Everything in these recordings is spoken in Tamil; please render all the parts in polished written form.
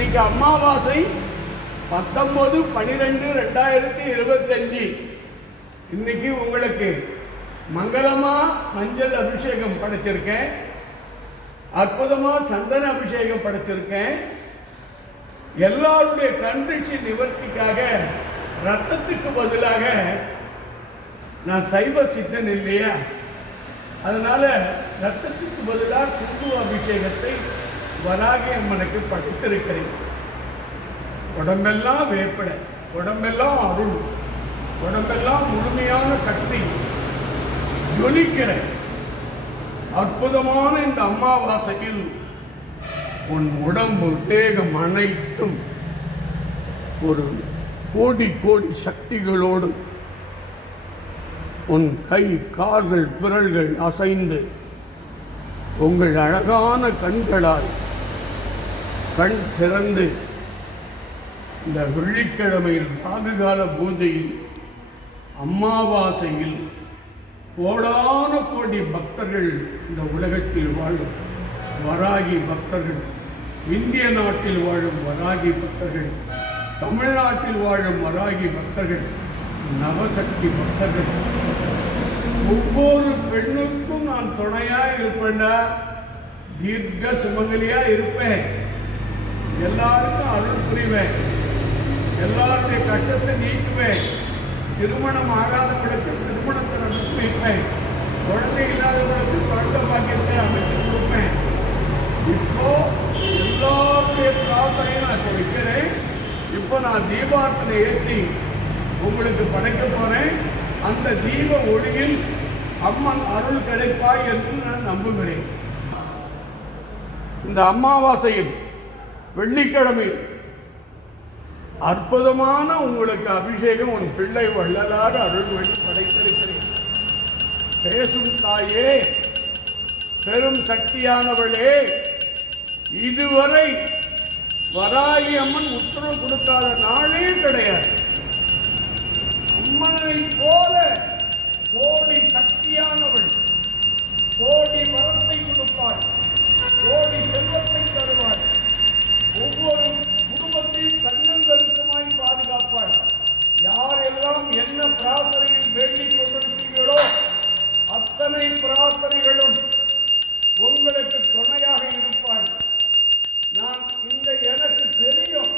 இன்னைக்கு அமாவாசை 19/12/2025. இன்னைக்கு உங்களுக்கு மங்களமா மஞ்சள் அபிஷேகம் படைச்சிருக்கேன், அற்புதமா சந்தன அபிஷேகம் படைச்சிருக்கேன். எல்லாருடைய கண்டிஷி நிவர்த்திக்காக ரத்தத்துக்கு பதிலாக நான் சைவ சித்தன் இல்லையா, அதனால ரத்தத்துக்கு பதிலாக குங்கும அபிஷேகத்தை வராகி அம்மனுக்கு படைத்திருக்கிறேன். உடம்பெல்லாம் வேப்படை, உடம்பெல்லாம் அருள், உடம்பெல்லாம் முழுமையான சக்தி ஜொலிக்கிற அற்புதமான இந்த அமாவாசையில் உன் உடம்பு தேகம் அனைத்தும் ஒரு கோடி கோடி சக்திகளோடு உன் கை கால்கள் விரல்கள் அசைந்து உங்கள் அழகான கண்களால் கண் திறந்து இந்த வெள்ளிக்கிழமையில் ராகுகால பூஜையில் அமாவாசையில் கோடான கோடி பக்தர்கள் இந்த உலகத்தில் வாழும் வராகி பக்தர்கள், இந்திய நாட்டில் வாழும் வராகி பக்தர்கள், தமிழ்நாட்டில் வாழும் வராகி பக்தர்கள், நவசக்தி பக்தர்கள், ஒவ்வொரு பெண்ணுக்கும் நான் துணையா இருப்பேன்டா, தீர்க்க சுமங்கலியா இருப்பேன், எல்லாருக்கும் அருள் புரிவேன், எல்லாருடைய கஷ்டத்தை நீக்குவேன், திருமணம் ஆகாதவர்களுக்கு திருமணத்தை நடத்தி வைப்பேன், குழந்தை இல்லாதவர்களுக்கு குழந்தை பாக்கியத்தை அமைத்து கொடுப்பேன். இப்போ எல்லாருடைய பிரார்த்தனையும் நான் வைக்கிறேன். இப்போ நான் தீபார்த்தனை ஏற்றி உங்களுக்கு படைக்க போறேன். அந்த தீப ஒளியில் அம்மன் அருள் கிடைப்பாய் என்று நான் நம்புகிறேன். இந்த அமாவாசையில் வெள்ளிக்கிழமை அற்புதமான உங்களுக்கு அபிஷேகம் உன் பிள்ளை வள்ளலார் அருள் வழி படைத்திருக்கிறேன். பேசும் தாயே, பெரும் சக்தியானவளே, இதுவரை வராகி அம்மன் உத்தரவு கொடுக்காத நாளே கிடையாது. அம்மனை போல கோடி சக்தியானவள், கோடி வரத்தை கொடுப்பாள், கோடி செல்வத்தை தருவாள், ஒவ்வொரு குடும்பத்தையும் கண்ணங்கருத்துமாய் பாதுகாப்பாள். யாரெல்லாம் என்ன பிரார்த்தனையில் வேண்டிக் கொண்டிருக்கிறீர்களோ அத்தனை பிரார்த்தனைகளும் உங்களுக்கு துணையாக இருப்பாள். நான் எனக்கு தெரியும்,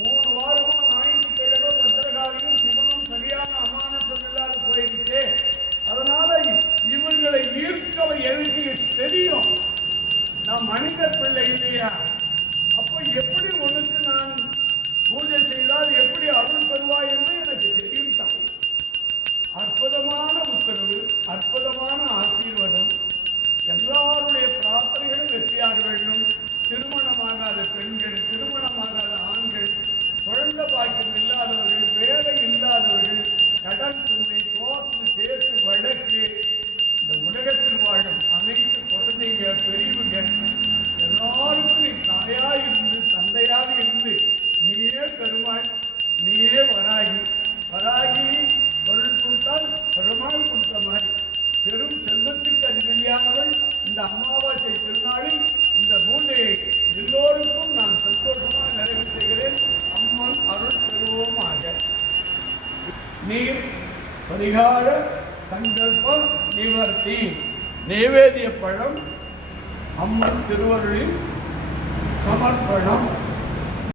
3 வாரமா ஞாயிற்றுக்கிழமை பத்திரகாளியும் சிவனும் சரியான அமானத்தம் இல்லாத போயிடுச்சு. அதனால இவர்களை ஈர்க்கவை எனக்கு தெரியும். நான் மனித பிள்ளை இல்லையா, அப்போ எப்படி உனக்கு நான் பூஜை செய்தால் எப்படி அருள் பெறுவாய் என்று எனக்கு தெரியும் தாய். அற்புதமான உத்தரவு, அற்புதமான ஆசீர்வாதம். எல்லாருடைய பிரார்த்தனைகளும் வெற்றியாக வேண்டும். திருமணமாகாத பெண்கள், திருமணமாகாத ஆண்கள், குழந்தை பாக்கியம் இல்லாதவர்கள், வேலை இல்லாதவர்கள், கடன் சுமை, கோர்ட்டு கேட்டு வழக்கு, இந்த உலகத்தில் வாழும் அனைத்து குழந்தைங்க, பெரியவங்க எல்லாருக்கும் நீ தாயாக இருந்து தந்தையாக இருந்து நீயே பெருமாள், நீயே வராகி. வராகி பொருள் கொடுத்தால் பெருமாள் கொடுத்த மாதிரி பெரும் செல்வத்துக்கு அதிபதியானவள். இந்த அமாவாசை திருநாளில் இந்த பூஜையை எல்லோருக்கும் நான் சந்தோஷமாக நிறைவு செய்கிறேன். அம்மன் அருள் பெறுவோமாக. நீர் பரிகார சங்கல்ப நிவர்த்தி நைவேத்திய பழம் அம்மன் திருவருளில் சமர்ப்பணம்.